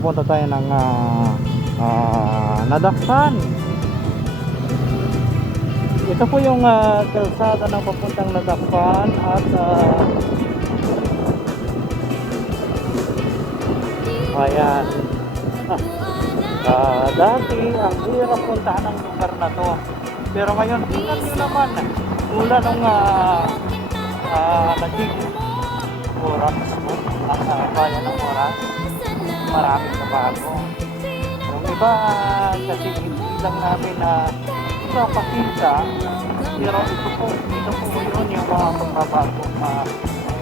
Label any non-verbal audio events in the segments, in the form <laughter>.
Punta tayo ng ah, ah, Nadaksan. Ito po yung ah, kalsada ng papuntang Nadaksan at ah, ayan. <laughs> Ah, dati ang hirap puntahan ng lugar na to. Pero ngayon, tingnan nyo naman, mula nung uh, uh, naging oras ang uh, bayan ng oras, maraming nabago. Yung iba, kasi hindi lang namin na uh, pakita, pero ito po, ito po yun yung mga pagbabago na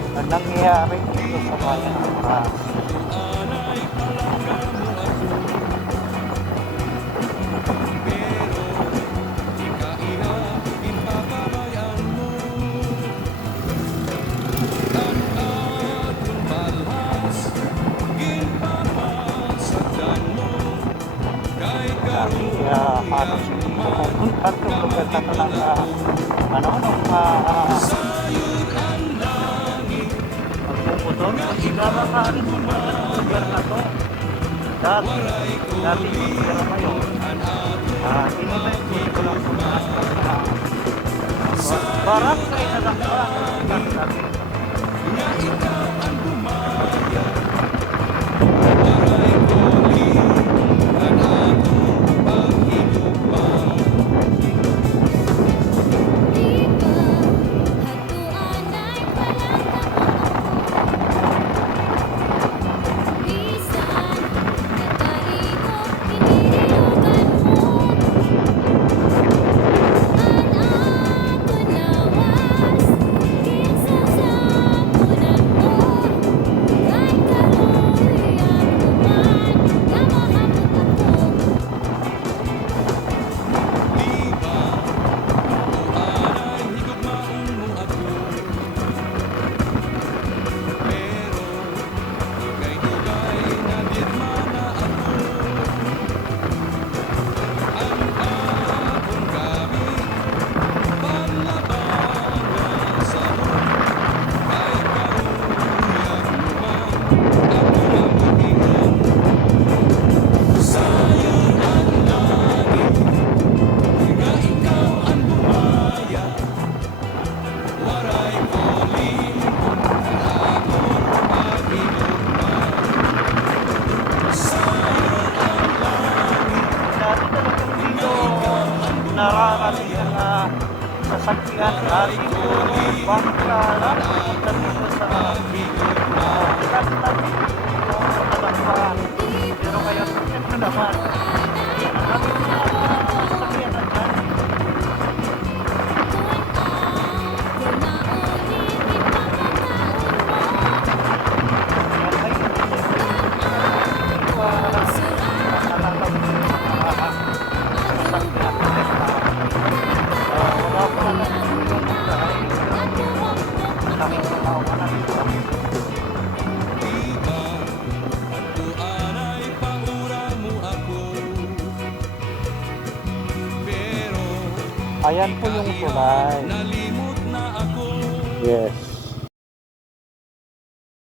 na nangyayari dito sa bayan ng oras. Uh, halos pupunta sa lugar na ito ng uh, ano, nung uh, magpuputol. Hindi ka makaalis sa lugar na to. Dati, dati yung lugar na yun. Uh, Inibay ko lang Barang kayo na Pero ngayon, ito naman. Ayan po yung tulay. Yes.